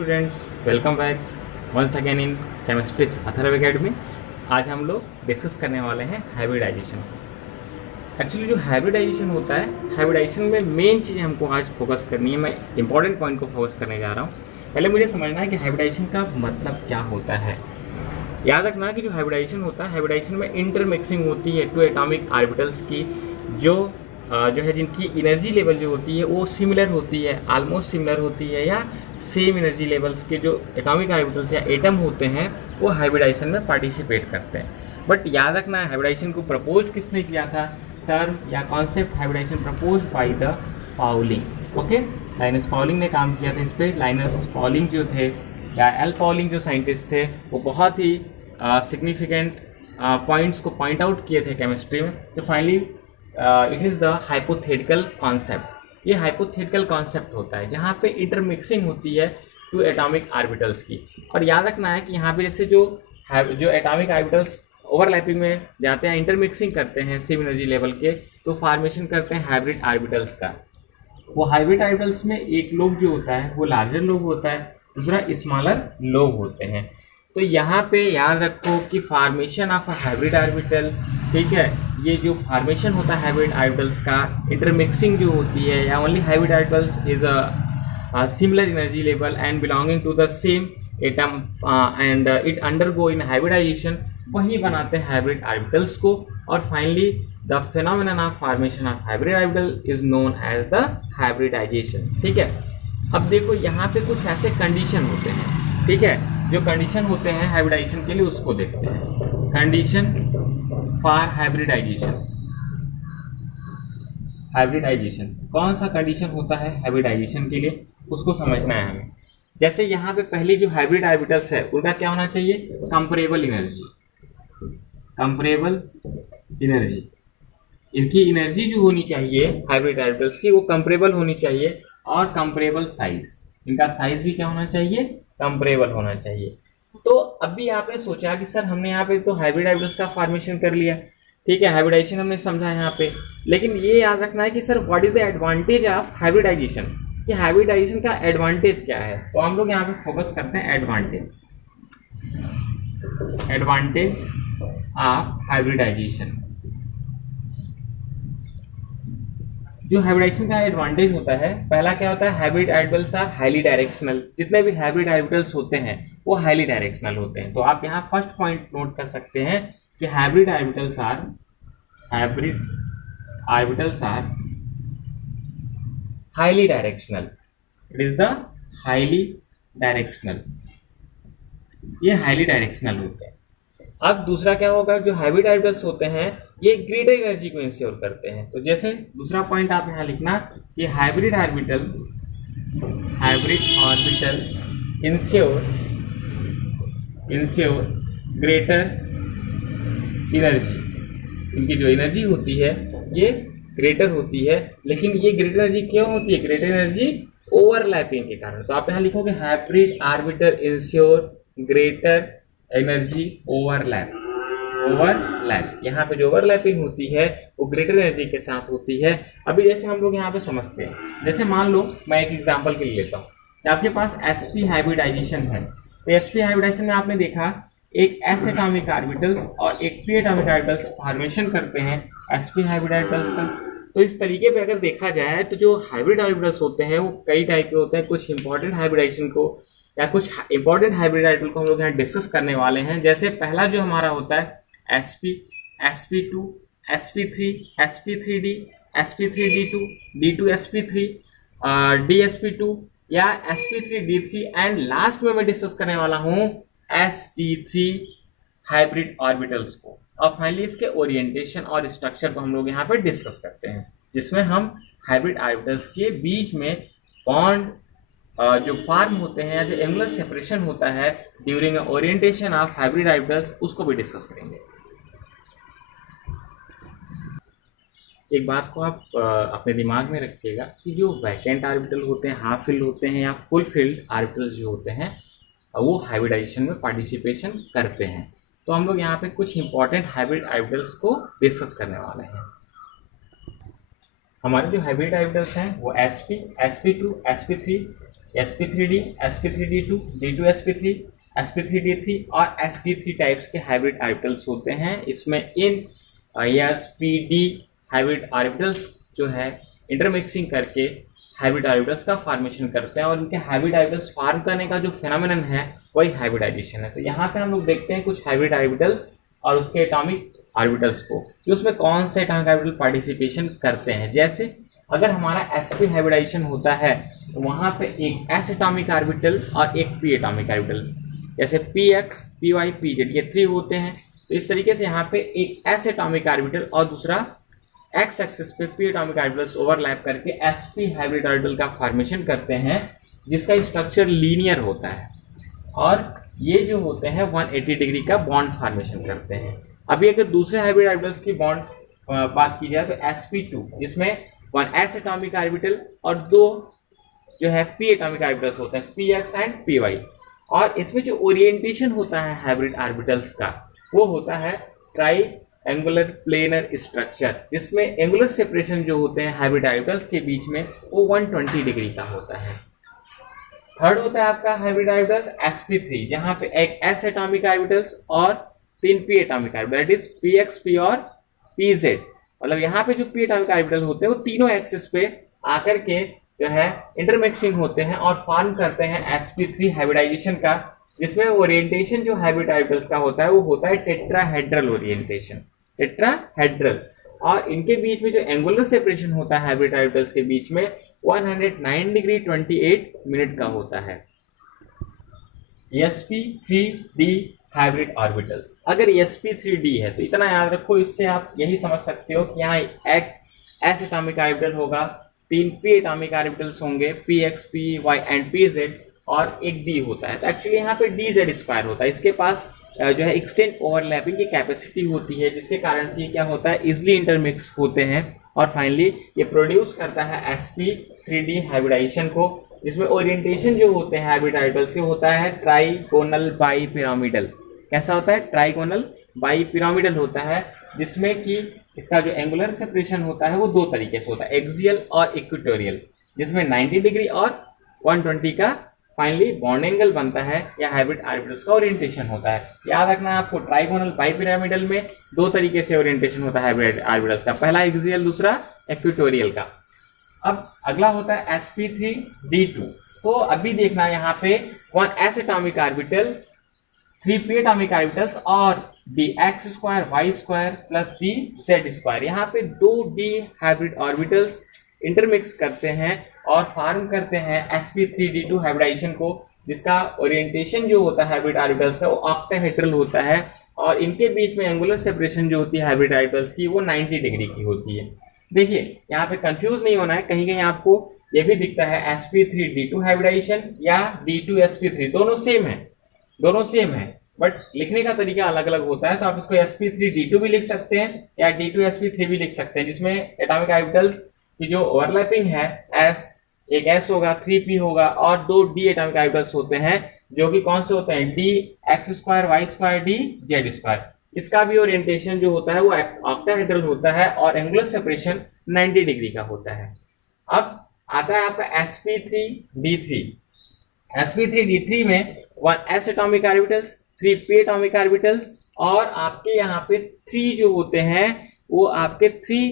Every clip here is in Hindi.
Students, welcome back once again in chemistrix Atharva academy. आज हम लोग डिस्कस करने वाले हैं हाइब्रिडाइजेशन। एक्चुअली जो हाइब्रिडाइजेशन होता है, हाइब्रिडाइजेशन में मेन चीज़ हमको आज फोकस करनी है। मैं इंपॉर्टेंट पॉइंट को फोकस करने जा रहा हूँ। पहले मुझे समझना है कि हाइब्रिडाइजेशन का मतलब क्या होता है। याद रखना कि जो हाइब्रिडाइजेशन होता है, हाइब्रिडाइजेशन में इंटरमिक्सिंग होती है टू एटॉमिक ऑर्बिटल्स की, जो है जिनकी एनर्जी लेवल जो होती है वो सिमिलर होती है, ऑलमोस्ट सिमिलर होती है, या सेम एनर्जी लेवल्स के जो एटॉमिक ऑर्बिटल्स या एटम होते हैं वो हाइब्रिडाइजेशन में पार्टिसिपेट करते हैं। बट याद रखना है हाइब्रिडाइजेशन को प्रपोज किसने किया था। टर्म या concept hybridisation propose by the Pauling. Okay, Linus Pauling ने काम किया था इस पर। लाइनस पाउलिंग जो थे या एल पाउलिंग जो साइंटिस्ट थे वो बहुत ही सिग्निफिकेंट पॉइंट्स को पॉइंट आउट किए थे केमिस्ट्री में। तो finally it is the hypothetical concept. ये हाइपोथेटिकल कॉन्सेप्ट होता है जहाँ पे इंटरमिक्सिंग होती है टू एटॉमिक ऑर्बिटल्स की। और याद रखना है कि यहाँ पे जैसे जो एटॉमिक ऑर्बिटल्स ओवरलैपिंग में जाते हैं, इंटरमिक्सिंग करते हैं सेम एनर्जी लेवल के, तो फॉर्मेशन करते हैं हाइब्रिड ऑर्बिटल्स का। वो हाइब्रिड ऑर्बिटल्स में एक लोब जो होता है वो लार्जर लोब होता है, दूसरा स्मॉलर लोब होते हैं। तो यहाँ पे याद रखो कि formation of a hybrid orbital, ठीक है, ये जो फॉर्मेशन होता है हाइब्रिड ऑर्बिटल्स का, इंटरमिक्सिंग जो होती है, या only hybrid orbitals is a similar energy level and belonging to the same atom and it undergo in hybridisation, वही बनाते हैं हाइब्रिड ऑर्बिटल्स को। और finally the phenomenon of formation of hybrid orbital is known as the hybridisation. ठीक है, अब देखो यहाँ पे कुछ ऐसे कंडीशन होते हैं, ठीक है, जो कंडीशन होते हैं हाइब्रिडाइजेशन के लिए उसको देखते हैं। Condition for hybridisation. हाइब्रिडाइजेशन कौन सा कंडीशन होता है हाइब्रिडाइजेशन के लिए, उसको समझना है हमें। जैसे यहाँ पे पहली जो हाइब्रिड ऑर्बिटल्स है उनका क्या होना चाहिए, कंपरेबल एनर्जी। कंपरेबल एनर्जी, इनकी एनर्जी जो होनी चाहिए हाइब्रिड ऑर्बिटल्स की वो कंपरेबल होनी चाहिए। और कंपरेबल साइज, इनका साइज भी क्या होना चाहिए, कंपरेबल होना चाहिए। तो अभी आपने सोचा कि सर हमने यहाँ पे तो हाइब्रिड ऑर्बिटल्स का फॉर्मेशन कर लिया, ठीक है, हाइब्रिडाइजेशन हमने समझा यहाँ पे, लेकिन ये याद रखना है कि sir what is the advantage of hybridisation, कि हाइब्रिडाइजेशन का एडवांटेज क्या है। तो हम लोग यहाँ पे फोकस करते हैं एडवांटेज, एडवांटेज ऑफ हाइब्रिडाइजेशन। जो हाइब्रिडाइजेशन का एडवांटेज होता है, पहला क्या होता है, hybrid orbitals are highly directional. जितने भी हाइब्रिड ऑर्बिटल्स होते हैं वो हाईली डायरेक्शनल होते हैं। तो आप यहाँ फर्स्ट पॉइंट नोट कर सकते हैं कि hybrid orbitals are highly directional. It is the highly directional, ये हाईली डायरेक्शनल होते हैं। अब दूसरा क्या होगा, जो हाइब्रिड ऑर्बिटल्स होते हैं ये ग्रेटर एनर्जी को इंश्योर करते हैं। तो जैसे दूसरा पॉइंट आप यहाँ लिखना कि hybrid orbital ensure greater energy. इनकी जो एनर्जी होती है ये ग्रेटर होती है, लेकिन ये ग्रेटर एनर्जी क्यों होती है, ग्रेटर एनर्जी ओवरलैपिंग के कारण। तो आप यहाँ लिखोगे hybrid orbital ensure greater energy overlap. यहाँ पे जो ओवरलैपिंग होती है वो ग्रेटर एनर्जी के साथ होती है। अभी जैसे हम लोग यहाँ पे समझते हैं, जैसे मान लो मैं एक एग्जांपल के लिए लेता हूँ कि आपके पास sp हाइब्रिडाइजेशन है। तो sp हाइब्रिडाइजेशन में आपने देखा एक s एटॉमिक ऑर्बिटल्स और एक p एटॉमिक ऑर्बिटल्स फॉर्मेशन करते हैं sp हाइब्रिड ऑर्बिटल्स का। तो इस तरीके पे अगर देखा जाए तो जो हाइब्रिड ऑर्बिटल्स होते हैं वो कई टाइप के होते हैं। कुछ इंपॉर्टेंट हाइब्रिडाइजेशन को या कुछ इंपॉर्टेंट हाइब्रिड ऑर्बिटल को हम लोग यहाँ डिस्कस करने वाले हैं। जैसे पहला जो हमारा होता है sp, sp2, sp3, sp3d, sp3d2, d2sp3, dsp2 या sp3d3, एंड लास्ट में मैं डिस्कस करने वाला हूँ sd3 हाइब्रिड ऑर्बिटल्स को। और फाइनली इसके ओरिएंटेशन और स्ट्रक्चर को हम लोग यहाँ पे डिस्कस करते हैं, जिसमें हम हाइब्रिड ऑर्बिटल्स के बीच में बॉन्ड जो फॉर्म होते हैं या जो एंगुलर सेपरेशन होता है during orientation of hybrid orbitals उसको भी डिस्कस करेंगे। एक बात को आप अपने दिमाग में रखिएगा कि जो वैकेंट ऑर्बिटल होते हैं, हाफ फिल्ड होते हैं या फुल फिल्ड ऑर्बिटल्स जो होते हैं वो हाइब्रिडाइजेशन में पार्टिसिपेशन करते हैं। तो हम लोग यहाँ पे कुछ इंपॉर्टेंट हाइब्रिड ऑर्बिटल्स को डिस्कस करने वाले हैं। हमारे जो हाइब्रिड ऑर्बिटल्स हैं वो sp, sp2, sp3, sp3d, sp3d2, d2sp3, sp3d3 और sd3 टाइप्स के हाइब्रिड ऑर्बिटल्स होते हैं। इसमें इन sp d हाइब्रिड ऑर्बिटल्स जो है इंटरमिक्सिंग करके हाइब्रिड ऑर्बिटल्स का फॉर्मेशन करते हैं और इनके हाइब्रिड ऑर्बिटल्स फॉर्म करने का जो फेनोमेनन है वही हाइब्रिडाइजेशन है। तो यहाँ पे हम लोग देखते हैं कुछ हाइब्रिड ऑर्बिटल्स और उसके एटॉमिक ऑर्बिटल्स को कि उसमें कौन से एटॉमिक ऑर्बिटल पार्टिसिपेशन करते हैं। जैसे अगर हमारा sp हाइब्रिडाइजेशन होता है तो वहाँ पे एक s एटॉमिक ऑर्बिटल और एक p एटॉमिक ऑर्बिटल, जैसे px, py, pz ये 3 होते हैं। तो इस तरीके से यहाँ पे एक s एटॉमिक ऑर्बिटल और दूसरा x एक्सिस पे p एटॉमिक ऑर्बिटल्स ओवरलैप करके sp हाइब्रिड ऑर्बिटल का फॉर्मेशन करते हैं, जिसका स्ट्रक्चर लीनियर होता है और ये जो होते हैं 180 डिग्री का बॉन्ड फॉर्मेशन करते हैं। अभी अगर दूसरे हाइब्रिड ऑर्बिटल्स की बॉन्ड बात की जाए तो sp2 जिसमें 1s एटॉमिक ऑर्बिटल और 2 जो है p एटॉमिक ऑर्बिटल्स होते हैं px एंड py, और इसमें जो ओरिएंटेशन होता है हाइब्रिड ऑर्बिटल्स का वो होता है ट्राई एंगुलर प्लेनर स्ट्रक्चर, जिसमें एंगुलर सेपरेशन जो होते हैं हाइब्रिड ऑर्बिटल्स के बीच में वो 120 डिग्री का होता है। थर्ड होता है आपका हाइब्रिड ऑर्बिटल्स sp3 जहाँ पे एक s एटॉमिक ऑर्बिटल्स और 3 p atomic orbital that is px, p और pz। मतलब यहाँ पे जो p एटॉमिक ऑर्बिटल होते हैं वो तीनों एक्सिस पे आकर के जो है इंटरमिक्सिंग होते हैं और फॉर्म करते हैं sp3 हाइब्रिडाइजेशन का, जिसमें ओरिएंटेशन जो हाइब्रिड ऑर्बिटल्स का होता है वो होता है टेट्राहेड्रल ओरिएंटेशन, टेट्राहेड्रल। और इनके बीच में जो एंगुलर सेपरेशन होता है हाइब्रिड ऑर्बिटल्स के बीच में 109 डिग्री 28 मिनट का होता है। sp3d हाइब्रिड ऑर्बिटल्स, अगर sp3d है तो इतना याद रखो, इससे आप यही समझ सकते हो कि यहाँ एक s एटॉमिक ऑर्बिटल होगा, 3 p एटॉमिक ऑर्बिटल्स होंगे px, py एंड pz और एक d होता है। तो एक्चुअली यहाँ पे dz स्क्वायर होता है। इसके पास जो है एक्सटेंट ओवरलैपिंग की कैपेसिटी होती है, जिसके कारण से ये क्या होता है इजिली इंटरमिक्स होते हैं और फाइनली ये प्रोड्यूस करता है sp3d हाइब्रिडाइजेशन को, जिसमें ओरिएंटेशन जो होते हैं हाइब्रिड ऑर्बिटल्स के होता है ट्राइगोनल बाई पिरामिडल। कैसा होता है? ट्राइगोनल बाई पिरामिडल होता है, जिसमें कि इसका जो एंगुलर सेपरेशन होता है वो 2 तरीके से होता है, एक्सियल और इक्वेटोरियल, जिसमें 90 डिग्री और 120 का फाइनली बॉन्ड एंगल बनता है या हाइब्रिड ऑर्बिटल्स का ओरिएंटेशन होता है। याद रखना है आपको, ट्राइगोनल बाई पिरामिडल में 2 तरीके से ओरिएंटेशन होता है हाइब्रिड ऑर्बिटल्स का, पहला एक्सियल, दूसरा इक्वेटोरियल का। अब अगला होता है sp3d2। तो अभी देखना यहाँ पे 1s atomic orbital, 3 p atomic orbitals और dx square y square plus dz square, यहाँ पे 2 d हाइब्रिड ऑर्बिटल्स इंटरमिक्स करते हैं और फॉर्म करते हैं sp3d2 हाइब्रिडाइजेशन को, जिसका ओरिएंटेशन जो होता है हाइब्रिड ऑर्बिटल्स का वो ऑक्टाहेड्रल होता है और इनके बीच में एंगुलर सेपरेशन जो होती है हाइब्रिड ऑर्बिटल्स की वो 90 डिग्री की होती है। देखिए यहाँ पे कंफ्यूज नहीं होना है, कहीं कहीं आपको ये भी दिखता है sp3d2 हाइब्रिडाइजेशन या d2sp3, दोनों सेम है बट लिखने का तरीका अलग अलग होता है। तो आप इसको sp3d2 भी लिख सकते हैं या d2sp3 भी लिख सकते हैं, जिसमें एटॉमिक ऑर्बिटल्स की जो ओवरलैपिंग है एक s होगा, 3p होगा और 2 d एटॉमिक ऑर्बिटल्स होते हैं, जो कि कौन से होते हैं dx square y square dz square. इसका भी ओरिएंटेशन जो होता है वो ऑक्टाहेड्रल होता है और एंगुलर सेपरेशन 90 डिग्री का होता है। अब आता है आपका sp3d3। sp3d3 में 1s atomic orbitals, 3 p atomic orbitals और आपके यहाँ पे 3 जो होते हैं वो आपके 3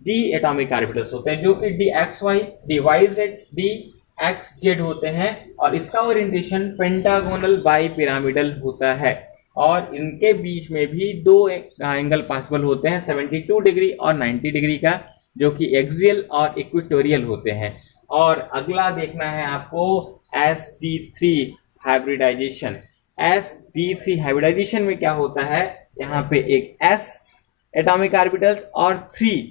d एटॉमिक ऑर्बिटल्स होते हैं, जो कि dxy, dyz, dxz होते हैं और इसका ओरिएंटेशन पेंटागोनल बाई पिरामिडल होता है और इनके बीच में भी 2 एंगल पॉसिबल होते हैं, 72 डिग्री और 90 डिग्री का, जो कि एक्सियल और इक्वेटोरियल होते हैं। और अगला देखना है आपको sp3 हाइब्रिडाइजेशन। sp3 हाइब्रिडाइजेशन में क्या होता है, यहाँ पे एक s एटॉमिक ऑर्बिटल्स और 3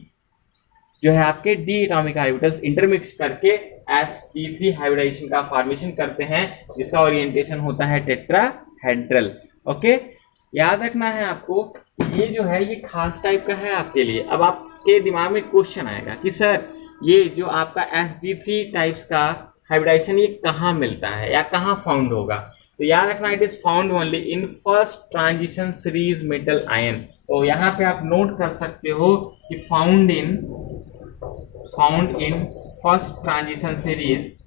जो है आपके d एटॉमिक ऑर्बिटल्स इंटरमिक्स करके sp3 हाइब्रिडाइजेशन का फॉर्मेशन करते हैं, जिसका ओरिएंटेशन होता है टेट्राहेड्रल। ओके, याद रखना है आपको, ये जो है ये खास टाइप का है आपके लिए। अब आपके दिमाग में क्वेश्चन आएगा कि सर ये जो आपका sp3 टाइप्स का हाइब्रिडाइजेशन ये कहाँ मिलता है या कहाँ फाउंड होगा। तो याद रखना, it is found only in first transition series metal ion. तो यहाँ पे आप नोट कर सकते हो कि found in first transition series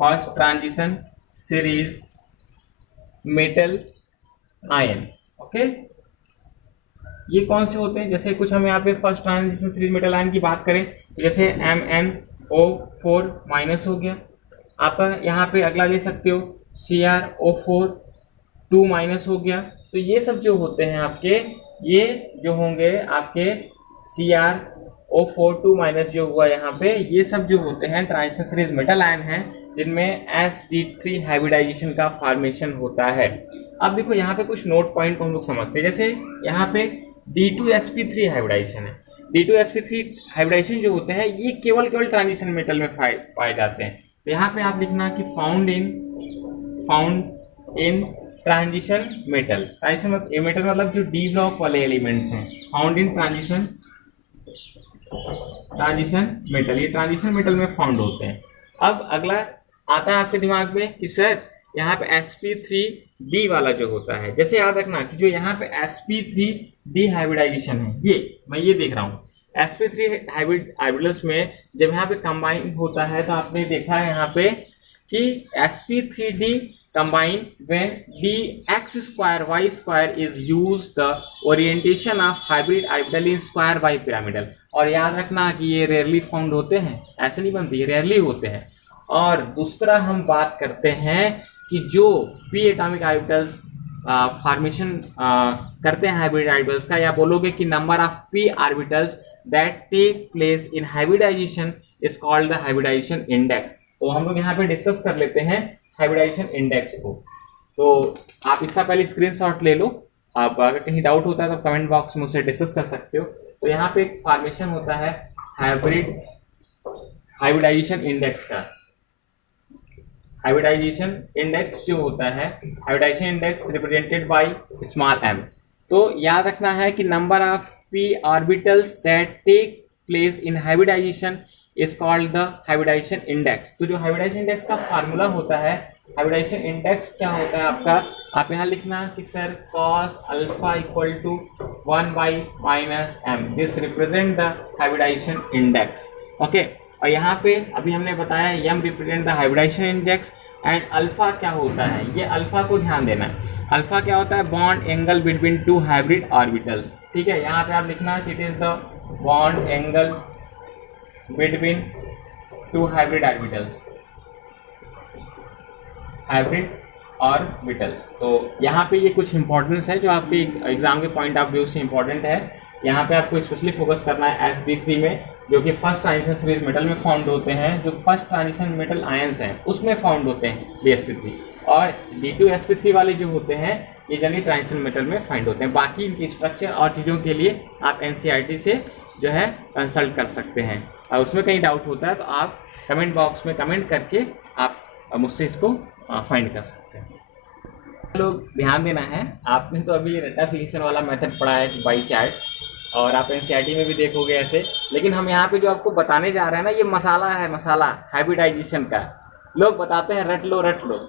first transition series metal ion. Okay, ये कौन से होते हैं? जैसे कुछ हम यहाँ पे first transition series metal ion की बात करें तो जैसे MnO4 माइनस हो गया, आप यहाँ पे अगला ले सकते हो CrO4 2 माइनस हो गया। तो ये सब जो होते हैं आपके, ये जो होंगे आपके CrO4 2 माइनस जो हुआ यहाँ पे, ये सब जो होते हैं ट्रांजिशन सीरीज मेटल आयन हैं जिनमें sp3 हाइब्रिडाइजेशन का फॉर्मेशन होता है। अब देखो यहाँ पे कुछ नोट पॉइंट को हम लोग समझते हैं। जैसे यहाँ पे D2sp3 हाइब्रिडाइजेशन है। D2sp3 हाइब्रिडाइजेशन जो होते हैं ये केवल ट्रांजिशन मेटल में पाए जाते हैं। तो यहाँ पे आप लिखना कि found in transition metal. Transition metal मतलब जो डी ब्लॉक वाले एलिमेंट्स हैं, फाउंड इन ट्रांजिशन मेटल, ये ट्रांजिशन मेटल में फाउंड होते हैं। अब अगला आता है आपके दिमाग में कि सर यहाँ पे sp3d वाला जो होता है, जैसे याद रखना कि जो यहाँ पे sp3d हाइब्रिडाइजेशन है, ये मैं ये देख रहा हूँ sp3 हाइब्रिडल्स में जब यहाँ पे कंबाइन होता है तो आपने देखा है यहाँ पे कि sp3d combine when dx2y2 is used the orientation of hybrid orbital in square bipyramidal। और याद रखना कि ये रेयरली फाउंड होते हैं, ऐसे नहीं बनते, ये रेयरली होते हैं। और दूसरा हम बात करते हैं कि जो p एटॉमिक ऑर्बिटल्स फॉर्मेशन करते हैं हाइब्रिड ऑर्बिटल्स का, या बोलोगे कि number of p orbitals that take place in hybridisation is called the hybridisation index. तो हम लोग यहाँ पे डिस्कस कर लेते हैं हाइब्रिडाइजेशन इंडेक्स को। तो आप इसका पहले स्क्रीनशॉट ले लो, आप अगर कहीं डाउट होता है तो कमेंट बॉक्स में मुझसे डिस्कस कर सकते हो। तो यहाँ पे एक फॉर्मेशन होता है हाइब्रिडाइजेशन इंडेक्स का। हाइब्रिडाइजेशन इंडेक्स जो होता है, hybridisation index represented by small m। तो याद रखना है कि number of p orbitals that take place in hybridisation is called the hybridisation index. तो जो हाइब्रिडाइजेशन इंडेक्स का फार्मूला होता है, हाइब्रिडाइजेशन इंडेक्स क्या होता है आपका, आप यहाँ लिखना कि sir cos alpha equal to 1/-m, this represent the hybridisation index. Okay, और यहाँ पे अभी हमने बताया m represent the hybridisation index and alpha क्या होता है, ये अल्फा को ध्यान देना है। अल्फा क्या होता है, bond angle between two hybrid orbitals. ठीक है, यहाँ पे आप लिखना कि it is the bond angle between two hybrid orbitals. तो यहाँ पे ये कुछ इंपॉर्टेंस है जो आपके एग्जाम के पॉइंट ऑफ व्यू से इंपॉर्टेंट है। यहाँ पे आपको स्पेशली फोकस करना है sp3 में, जो कि फर्स्ट ट्रांजिशन सीरीज मेटल में फाउंड होते हैं, जो फर्स्ट ट्रांजिशन मेटल आयंस हैं उसमें फाउंड होते हैं dsp3, और d2sp3 वाले जो होते हैं ये जनरली ट्रांजिशन मेटल में फाइंड होते हैं। बाकी इनकी स्ट्रक्चर और चीज़ों के लिए आप NCERT से जो है कंसल्ट कर सकते हैं, और उसमें कहीं डाउट होता है तो आप कमेंट बॉक्स में कमेंट करके आप मुझसे इसको फाइंड कर सकते हैं। लोग ध्यान देना है, आपने तो अभी रेक्टिफिकेशन वाला मेथड पढ़ा है बाई चार्ट, और आप NCERT में भी देखोगे ऐसे, लेकिन हम यहाँ पे जो आपको बताने जा रहे हैं ना, ये मसाला है, मसाला हाइब्रिडाइजेशन का। लोग बताते हैं रट लो,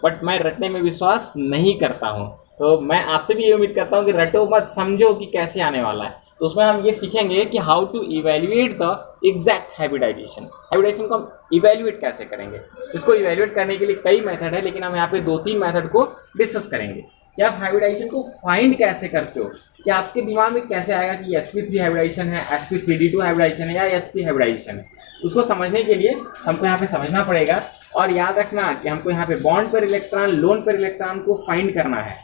बट मैं रटने में विश्वास नहीं करता हूँ। तो मैं आपसे भी ये उम्मीद करता हूँ कि रटो मत, समझो कि कैसे आने वाला है। तो उसमें हम ये सीखेंगे कि how to evaluate the exact hybridisation. Hybridisation को हम इवेल्युएट कैसे करेंगे, इसको इवेल्युएट करने के लिए कई मेथड है, लेकिन हम यहाँ पे 2-3 मेथड को डिस्कस करेंगे कि आप हाइब्रिडाइजेशन को फाइंड कैसे करते हो, कि आपके दिमाग में कैसे आएगा कि sp3 हाइब्रिडाइजेशन है, sp3d2 हाइब्रिडाइजेशन है या sp हाइब्रिडाइजेशन है। उसको समझने के लिए हमको यहाँ पे समझना पड़ेगा, और याद रखना कि हमको यहाँ पे बॉन्ड पर इलेक्ट्रॉन, लोन पर इलेक्ट्रॉन को फाइंड करना है।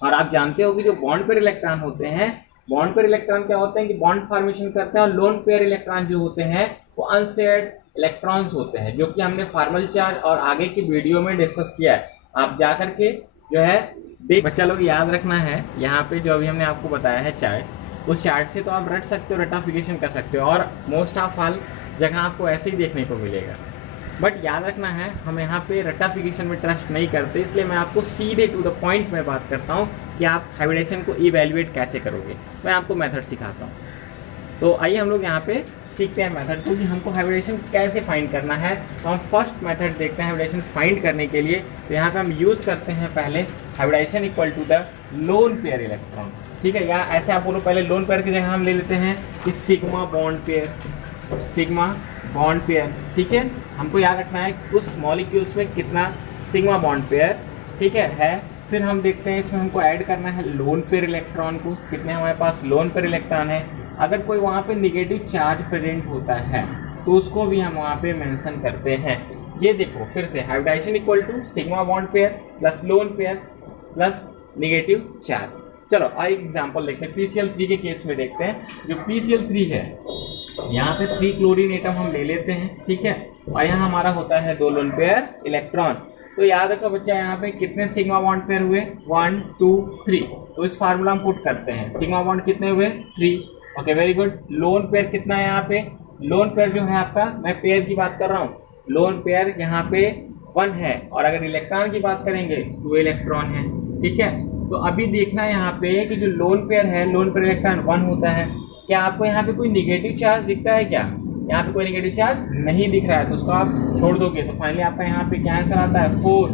और आप जानते हो कि जो बॉन्ड पर इलेक्ट्रॉन होते हैं, बॉन्ड पेयर इलेक्ट्रॉन क्या होते हैं कि बॉन्ड फॉर्मेशन करते हैं, और लोन पेयर इलेक्ट्रॉन जो होते हैं वो अनशेयर्ड इलेक्ट्रॉन्स होते हैं, जो कि हमने फॉर्मल चार्ज और आगे की वीडियो में डिस्कस किया है। आप जा करके जो है देख, बच्चा लोग याद रखना है, यहाँ पे जो अभी हमने आपको बताया है चार्ट, उस चार्ट से तो आप रट सकते हो, रेक्टिफिकेशन कर सकते हो, और मोस्ट ऑफ ऑल जगह आपको ऐसे ही देखने को मिलेगा। बट याद रखना है, हम यहाँ पे रेक्टिफिकेशन में ट्रस्ट नहीं करते, इसलिए मैं आपको सीधे टू द पॉइंट में बात करता हूँ कि आप हाइब्रिडेशन को इवेल्युएट कैसे करोगे। मैं आपको मेथड सिखाता हूँ। तो आइए हम लोग यहाँ पे सीखते हैं मेथड को कि हमको हाइब्रिडेशन कैसे फाइंड करना है। तो हम फर्स्ट मेथड देखते हैं हाइब्रिडेशन फाइंड करने के लिए। तो यहाँ पे हम यूज़ करते हैं पहले hybridation equal to the lone pair electron. ठीक है, या ऐसे आप बोलो, पहले लोन पेयर की जगह हम ले लेते हैं कि sigma bond pair, sigma bond pair, ठीक है। हमको याद रखना है उस मॉलिक्यूल्स में कितना सिग्मा बॉन्ड पेयर, ठीक है। फिर हम देखते हैं इसमें हमको ऐड करना है लोन पेयर इलेक्ट्रॉन को, कितने हमारे पास लोन पेयर इलेक्ट्रॉन है। अगर कोई वहाँ पे निगेटिव चार्ज प्रेजेंट होता है तो उसको भी हम वहाँ पे मेंशन करते हैं। ये देखो फिर से hybridisation equal to sigma bond pair plus lone pair plus negative charge. चलो और एक एग्जांपल देखते हैं PCl3 के केस में देखते हैं। जो PCl3 है यहाँ पे 3 क्लोरीन एटम हम ले लेते हैं, ठीक है, और यहाँ हमारा होता है 2 लोन पेयर इलेक्ट्रॉन। तो याद रखो बच्चा यहाँ पे कितने सिग्मा बॉन्ड पेयर हुए 1 2 3। तो इस फार्मूला हम पुट करते हैं, सिग्मा बॉन्ड कितने हुए 3। Okay very good. Lone pair कितना है यहाँ पे, लोन पेयर जो है आपका, मैं पेयर की बात कर रहा हूँ, लोन पेयर यहाँ पे 1 है, और अगर इलेक्ट्रॉन की बात करेंगे 2 इलेक्ट्रॉन है, ठीक है। तो अभी देखना है यहाँ पे कि जो लोन पेयर है, लोन पेयर इलेक्ट्रॉन 1 होता है। क्या आपको यहाँ पे कोई निगेटिव चार्ज दिखता है क्या, यहाँ पे कोई नेगेटिव चार्ज नहीं दिख रहा है, तो उसको आप छोड़ दोगे। तो फाइनली आपका यहाँ पे क्या आंसर आता है 4,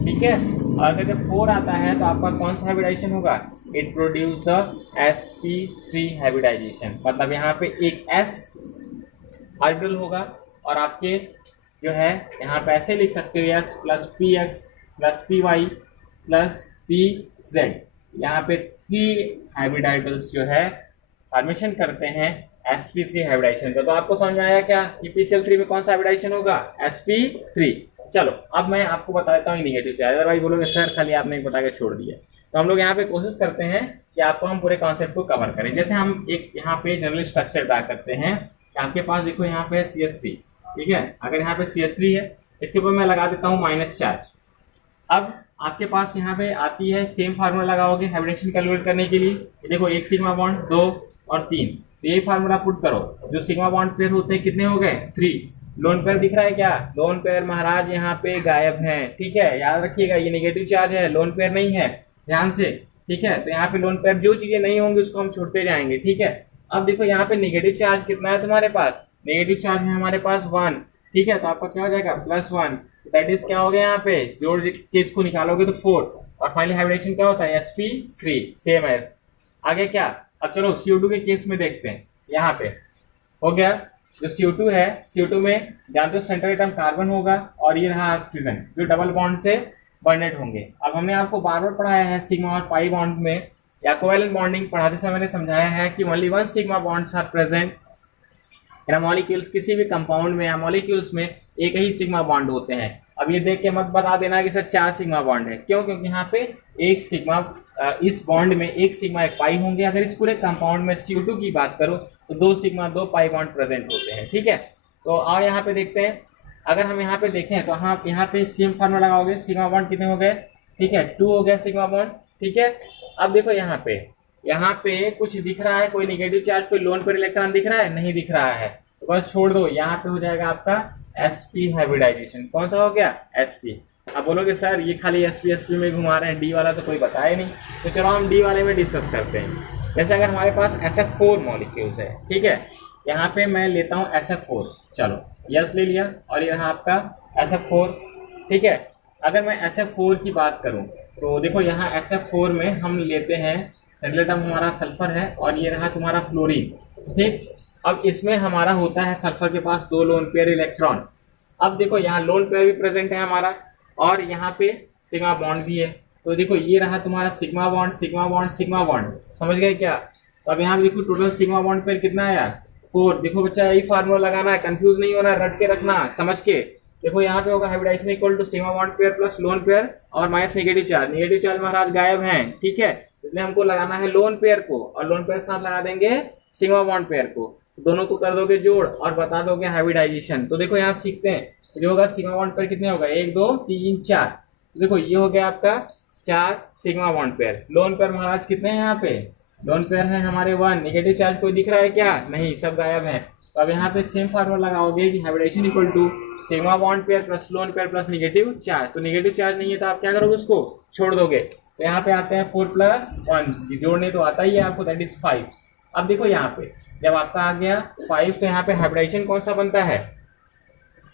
ठीक है। और अगर जब 4 आता है तो आपका कौन सा हाइब्रिडाइजेशन होगा, it produce the sp3 hybridisation. मतलब यहाँ पे एक s ऑर्बिटल होगा और आपके जो है यहाँ पे ऐसे लिख सकते हो s plus px plus py plus pz। यहाँ पे 3 हाइब्रिडाइटल्स जो है फॉर्मेशन करते हैं sp3 हाइब्रिडाइजेशन का। तो आपको समझ में आया क्या कि PCl3 में कौन सा हाइब्रिडाइजेशन होगा, sp3। चलो अब मैं आपको बता देता हूँ निगेटिव चार्ज, अदरवाइज बोलोगे सर खाली आपने बता के छोड़ दिया। तो हम लोग यहाँ पे कोशिश करते हैं कि आपको हम पूरे कॉन्सेप्ट को कवर करें। जैसे हम एक यहाँ पे जनरल स्ट्रक्चर ड्रा करते हैं। आपके पास देखो यहाँ पे CH3, ठीक है। अगर यहाँ पे CH3 है, इसके ऊपर मैं लगा देता हूँ माइनस चार्ज। अब आपके पास यहाँ पे आती है, सेम फार्मूला लगाओगे हाइब्रिडेशन कैलकुलेट करने के लिए। देखो 1 सिग्मा बॉन्ड 2 और 3, तो ये फार्मूला पुट करो। जो सिग्मा बॉन्ड पेयर होते हैं कितने हो गए 3। लोन पेयर दिख रहा है क्या, लोन पेयर महाराज यहाँ पे गायब है, ठीक है। याद रखिएगा ये नेगेटिव चार्ज है, लोन पेयर नहीं है, ध्यान से, ठीक है। तो यहाँ पे लोन पेयर जो चीजें नहीं होंगी उसको हम छोड़ते जाएंगे, ठीक है। अब देखो यहाँ पे नेगेटिव चार्ज कितना है तुम्हारे पास, नेगेटिव चार्ज है हमारे पास 1, ठीक है। तो आपका क्या हो जाएगा +1, दैट इज क्या हो गया यहाँ पे, जोड़ के इसको निकालोगे तो 4, और फाइनली हाइब्रिडेशन क्या होता है sp3 सेम एज। आगे क्या, अब चलो CO2 के केस में देखते हैं। यहाँ पे हो गया जो CO2 है, CO2 में जानते हो सेंट्रल एटम कार्बन होगा और ये रहा ऑक्सीजन जो डबल बॉन्ड से बॉन्डेड होंगे। अब हमने आपको बार बार पढ़ाया है सिग्मा और पाई बॉन्ड में या कोवैलेंट बॉन्डिंग पढ़ाते समय मैंने समझाया है कि only 1 sigma bonds are present in molecules. किसी भी कंपाउंड में या मॉलिक्यूल्स में एक ही सिग्मा बॉन्ड होते हैं। अब ये देख के मत बता देना कि सर 4 सिग्मा बॉन्ड है, क्यों, क्योंकि यहाँ पे एक सिग्मा, इस बॉन्ड में एक सिग्मा एक पाई होंगे। अगर इस पूरे कंपाउंड में CO2 की बात करो तो 2 सिग्मा 2 पाई बॉन्ड प्रेजेंट होते हैं, ठीक है। तो आओ यहाँ पे देखते हैं। अगर हम यहाँ पे देखें तो हाँ यहाँ पे सेम फार्मूला लगाओगे, सिग्मा बॉन्ड कितने हो गए, ठीक है 2 हो गया सिग्मा बॉन्ड, ठीक है। अब देखो यहाँ पे कुछ दिख रहा है, कोई निगेटिव चार्ज, कोई लोन पेयर इलेक्ट्रॉन दिख रहा है, नहीं दिख रहा है, तो बस छोड़ दो। यहाँ पे हो जाएगा आपका sp हाइब्रिडाइजेशन। कौन सा हो गया sp। अब बोलोगे सर ये खाली sp में घुमा रहे हैं, d वाला तो कोई बताया नहीं। तो चलो हम d वाले में डिस्कस करते हैं। जैसे अगर हमारे पास SF4 मॉलिक्यूल्स है, ठीक है, यहाँ पे मैं लेता हूँ SF4, चलो यस ले लिया, और ये रहा आपका SF4, ठीक है। अगर मैं SF4 की बात करूँ तो देखो यहाँ SF4 में हम लेते हैं, सेंट्रल एटम हमारा सल्फर है और ये रहा तुम्हारा फ्लोरीन, ठीक। अब इसमें हमारा होता है सल्फर के पास 2 लोन पेयर इलेक्ट्रॉन। अब देखो यहाँ लोन पेयर भी प्रेजेंट है हमारा और यहाँ पे सिग्मा बॉन्ड भी है। तो देखो ये रहा तुम्हारा sigma bond sigma bond sigma bond, समझ गए क्या। तो अब यहाँ पे देखो टोटल सिग्मा बॉन्ड पेयर कितना आया 4। देखो बच्चा यही फार्मूला लगाना है, कंफ्यूज नहीं होना, रट के रखना समझ के। देखो यहाँ पे होगा hybridisation equal to sigma bond pair plus lone pair और minus negative charge. Negative charge महाराज गायब हैं, ठीक है, इसलिए हमको लगाना है लोन पेयर को और लोन पेयर साथ लगा देंगे सिग्मा बॉन्ड पेयर को। दोनों को कर दोगे जोड़ और बता दोगे हाइब्रिडाइजेशन। तो देखो यहाँ सीखते हैं जो होगा सिग्मा बॉन्ड पेयर कितने होगा 1 2 3 4। तो देखो ये हो गया आपका 4 sigma bond pair. Lone pair महाराज कितने हैं यहाँ पे, लोन पेयर है हमारे 1। नेगेटिव चार्ज कोई दिख रहा है क्या, नहीं, सब गायब है। तो अब यहाँ पे सेम फार्मूला लगाओगे कि hybridation equal to sigma bond pair plus lone pair plus negative charge. तो नेगेटिव चार्ज नहीं है तो आप क्या करोगे, उसको छोड़ दोगे। तो यहाँ पे आते हैं 4 + 1, जोड़ने तो आता ही है आपको, दैट इज 5। अब देखो यहाँ पे जब आपका आ गया 5 तो यहाँ पे हाइब्रिडेशन कौन सा बनता है,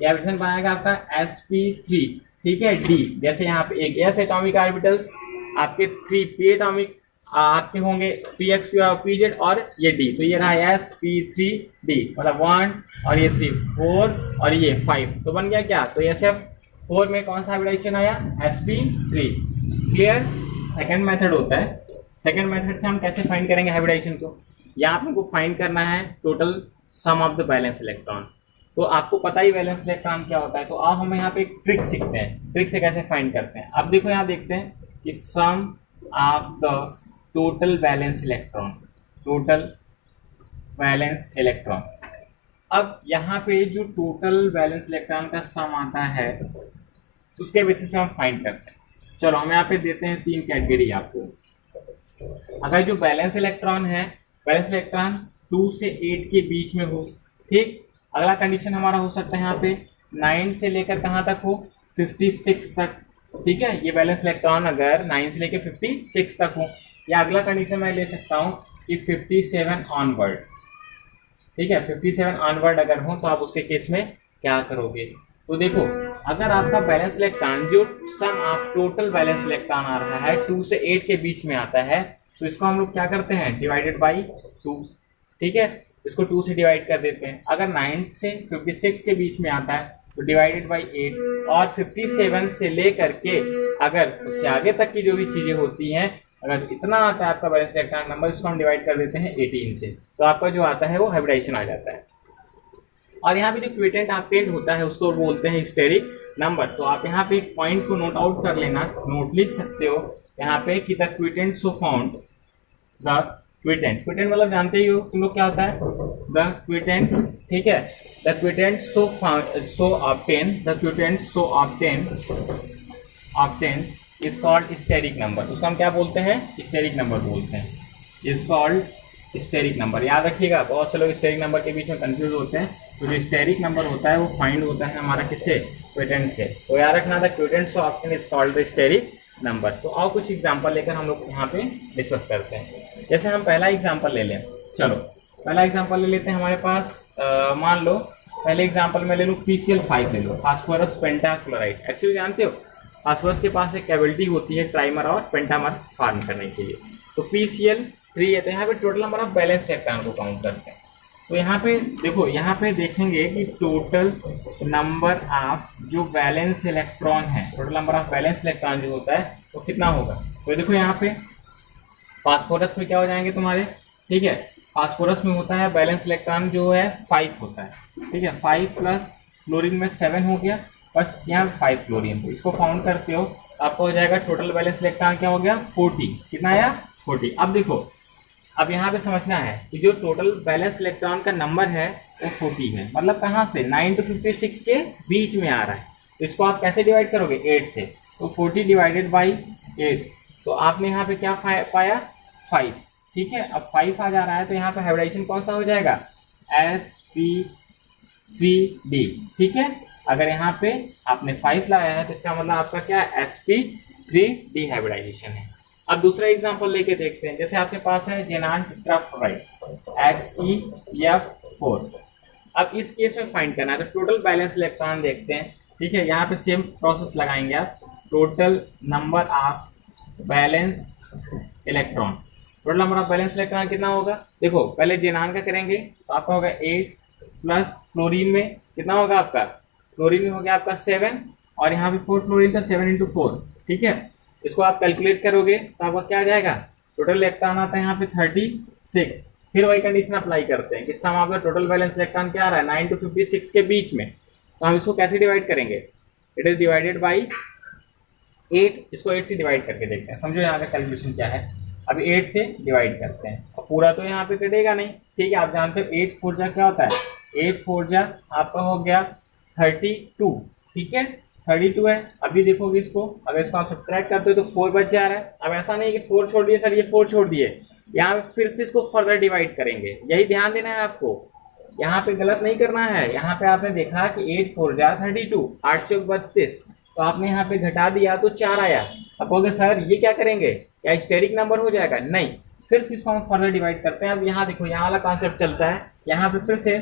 ये हाइब्रिडेशन बनाएगा आपका sp3, ठीक है, d। जैसे यहाँ पे एक s एटॉमिक ऑर्बिटल्स आपके 3 p एटॉमिक आपके होंगे पी एक्स पी और पी जेड और ये डी, तो ये रहा एस पी 3 डी, मतलब 1 और ये 3 4 और ये 5, तो बन गया क्या, तो एस एफ 4 में कौन सा हाइब्रिडाइजेशन आया, S P 3। Clear. Second method होता है, सेकेंड मेथड से हम कैसे फाइंड करेंगे हाइब्रिडाइजेशन को, यहाँ आपको फाइंड करना है total sum of the balance electron. तो आपको पता ही बैलेंस इलेक्ट्रॉन क्या होता है, तो अब हम यहाँ पे एक ट्रिक सीखते हैं, ट्रिक से कैसे फाइंड करते हैं। अब देखो यहाँ देखते हैं कि sum of the total valence electron, total valence electron. अब यहाँ पे जो टोटल बैलेंस इलेक्ट्रॉन का सम आता है उसके बेसिस पे हम फाइंड करते हैं। चलो हम यहाँ पे देते हैं 3 कैटेगरी आपको। अगर जो बैलेंस इलेक्ट्रॉन है, बैलेंस इलेक्ट्रॉन 2 से 8 के बीच में हो, ठीक। अगला कंडीशन हमारा हो सकता है यहाँ पे 9 से लेकर कहाँ तक हो, 56 तक, ठीक है। ये बैलेंस इलेक्ट्रॉन अगर 9 से लेकर 56 तक हो, या अगला कंडीशन मैं ले सकता हूँ कि 57 ऑनवर्ड, ठीक है। 57 ऑनवर्ड अगर हो तो आप उसके केस में क्या करोगे, तो देखो अगर आपका बैलेंस इलेक्ट्रॉन जो सम ऑफ टोटल बैलेंस इलेक्ट्रॉन आ रहा है 2 से 8 के बीच में आता है, तो इसको हम लोग क्या करते हैं, डिवाइडेड बाई 2, ठीक है। इसको 2 से डिवाइड कर देते हैं। अगर 9 से 56 के बीच में आता है तो डिवाइडेड बाई 8, और 57 से लेकर के अगर उसके आगे तक की जो भी चीज़ें होती हैं, अगर इतना आता है आपका बैलेंस इलेक्ट्रॉन नंबर, इसको हम डिवाइड कर देते हैं 18 से, तो आपका जो आता है वो हाइब्रिडाइजेशन आ जाता है। और यहाँ पे जो क्विटेंट ऑक्टेट होता है उसको बोलते हैं स्टेरिक नंबर। तो आप यहाँ पे एक पॉइंट को नोट आउट कर लेना, नोट लिख सकते हो यहाँ पे कि the quotient so found, the क्विटेंट, क्विटेंट मतलब जानते ही हो तुम लोग क्या होता है, द क्विटेंट, ठीक है। The quotient so obtained, the quotient so obtained is called steric number. उसको हम क्या बोलते हैं, स्टेरिक नंबर बोलते हैं, इज कॉल्ड स्टेरिक नंबर। याद रखिएगा, बहुत से लोग स्टेरिक नंबर के बीच में कंफ्यूज होते हैं। तो जो स्टेरिक नंबर होता है वो फाइंड होता है हमारा किससे, क्विटेंट से। तो याद रखना था quotient so obtained is called the steric number. तो आओ कुछ एग्जांपल लेकर हम लोग यहाँ पे डिस्कस करते हैं। जैसे हम पहला एग्जांपल ले लें, चलो पहला एग्जांपल ले लेते हैं। हमारे पास मान लो पहले एग्जांपल में ले लो PCl5 ले लो, फास्फोरस पेंटाक्लोराइड। एक्चुअली जानते हो फास्फोरस के पास एक कैविटी होती है ट्राइमर और पेंटामर फॉर्म करने के लिए। तो PCl3 है, तो यहाँ पे total number of balance electron को काउंट करते हैं। तो यहाँ पे देखो, यहाँ पे देखेंगे कि टोटल नंबर ऑफ जो बैलेंस इलेक्ट्रॉन है, total number of balance electron जो होता है वो कितना होगा। तो देखो यहाँ पे फास्फोरस में क्या हो जाएंगे तुम्हारे, ठीक है। फास्फोरस में होता है बैलेंस इलेक्ट्रॉन जो है 5 होता है, ठीक है। 5 प्लस क्लोरीन में 7 हो गया, बस यहाँ 5 क्लोरीन। तो इसको काउंट करते हो आपको हो जाएगा टोटल बैलेंस इलेक्ट्रॉन क्या हो गया, 40। कितना आया, 40। अब देखो, अब यहाँ पे समझना है कि जो टोटल बैलेंस इलेक्ट्रॉन का नंबर है वो 40 है, मतलब कहाँ से, 9 to 56 के बीच में आ रहा है। तो इसको आप कैसे डिवाइड करोगे, 8 से। तो 40 डिवाइडेड बाई 8, तो आपने यहाँ पे क्या पाया, 5, ठीक है। अब 5 आ जा रहा है, तो यहाँ पे हाइब्रिडाइजेशन कौन सा हो जाएगा, sp3d, ठीक है। अगर यहाँ पे आपने 5 लाया है तो इसका मतलब आपका क्या है, sp3d हाइब्रिडाइजेशन है। अब दूसरा एग्जांपल लेके देखते हैं। जैसे आपके पास है जेनान टेट्राफ्लोराइड XeF4। अब इस केस में फाइंड करना है, तो टोटल बैलेंस इलेक्ट्रॉन देखते हैं, ठीक है। यहाँ पे सेम प्रोसेस लगाएंगे आप, total number of balance electron. Total number of balance electron कितना होगा, देखो पहले जेनान का करेंगे तो आपका होगा 8 प्लस क्लोरीन में कितना होगा आपका, क्लोरीन में हो गया आपका 7, और यहाँ पे 4 क्लोरीन का 7 × 4, ठीक है। इसको आप कैलकुलेट करोगे तो आपका क्या आ जाएगा, टोटल इलेक्ट्रॉन आता है यहाँ पे 36। फिर वही कंडीशन अप्लाई करते हैं कि sum of the total valence electron क्या आ रहा है, 9 to 56 के बीच में। तो हम इसको कैसे डिवाइड करेंगे, इट इज डिवाइडेड बाई 8। इसको 8 से डिवाइड करके देखते हैं, समझो यहाँ का कैलकुलेशन क्या है। अभी 8 से डिवाइड करते हैं, और पूरा तो यहाँ पे कटेगा नहीं, ठीक है। आप जानते हो 8 4 जा क्या होता है, 8 4 जा आपका हो गया 32, ठीक है। 32 है। अभी देखोगे इसको, अगर इसको आप सब्ट्रैक्ट करते हो तो 4 बच जा रहा है। अब ऐसा नहीं कि 4 छोड़ दिए सर, ये 4 छोड़ दिए, यहाँ पे फिर से इसको फर्दर डिवाइड करेंगे। यही ध्यान देना है आपको, यहाँ पे गलत नहीं करना है। यहाँ पे आपने देखा कि 8 4 जा 32, 8 चौक 32, तो आपने यहाँ पे घटा दिया तो 4 आया। अब बोलोगे सर ये क्या करेंगे, क्या स्टेरिक नंबर हो जाएगा, नहीं। फिर से इसको हम फर्दर डिवाइड करते हैं। अब यहाँ देखो, यहाँ वाला कॉन्सेप्ट चलता है। यहाँ पे फिर से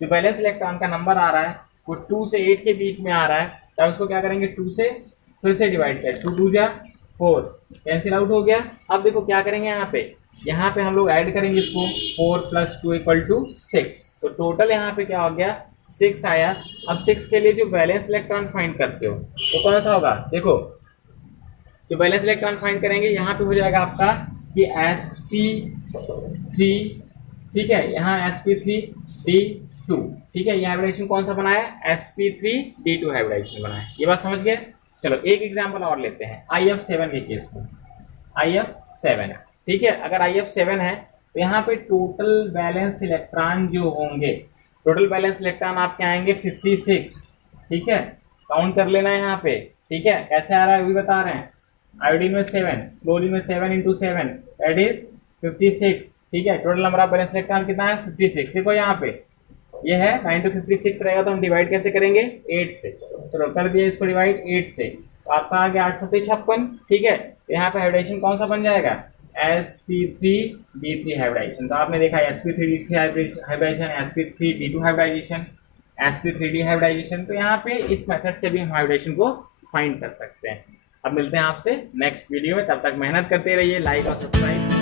जो बैलेंस इलेक्ट्रॉन का नंबर आ रहा है वो 2 से 8 के बीच में आ रहा है, तब इसको क्या करेंगे, 2 से फिर से डिवाइड करें। 2 2 जा 4 कैंसिल आउट हो गया। अब देखो क्या करेंगे, यहाँ पे हम लोग ऐड करेंगे इसको, 4 + 2 = 6। तो टोटल यहाँ पे क्या हो गया, 6 आया। अब 6 के लिए जो बैलेंस इलेक्ट्रॉन फाइंड करते हो वो कौन सा होगा, देखो जो बैलेंस इलेक्ट्रॉन फाइंड करेंगे यहाँ पे हो जाएगा आपका कि sp3, ठीक है, यहाँ sp3d2, ठीक है, ये हाइब्रिडाइजेशन कौन सा बनाया, sp3d2 हाइब्रिडाइजेशन बनाया। ये बात समझ गए। चलो एक एग्जांपल और लेते हैं IF7 के केस में। IF7, ठीक है, अगर IF7 है तो यहाँ पे टोटल बैलेंस इलेक्ट्रॉन जो होंगे, टोटल बैलेंस इलेक्ट्रॉन आपके आएंगे 56, ठीक है, काउंट कर लेना है यहाँ पे, ठीक है। कैसे आ रहा है अभी बता रहे हैं, आयोडीन में 7, क्लोरीन में 7 × 7 दैट इज 56, ठीक है। Total number of balance electron कितना है, 56। देखो यहाँ पे ये है 9 × 56 रहेगा, तो हम डिवाइड कैसे करेंगे, 8 से। चलो कर दिया इसको डिवाइड 8 से, तो आपका आ गया 856, ठीक है। तो यहाँ पे हाइब्रिडाइजेशन कौन सा बन जाएगा, sp3d3 हाइब्रिडाइजेशन। तो आपने देखा sp3d3 hybridisation, sp3d2 hybridisation, sp3d hybridisation. तो यहाँ पे इस मेथड से भी हम हाइब्रिडाइजेशन को फाइंड कर सकते हैं। अब मिलते हैं आपसे नेक्स्ट वीडियो में, तब तक मेहनत करते रहिए, लाइक और सब्सक्राइब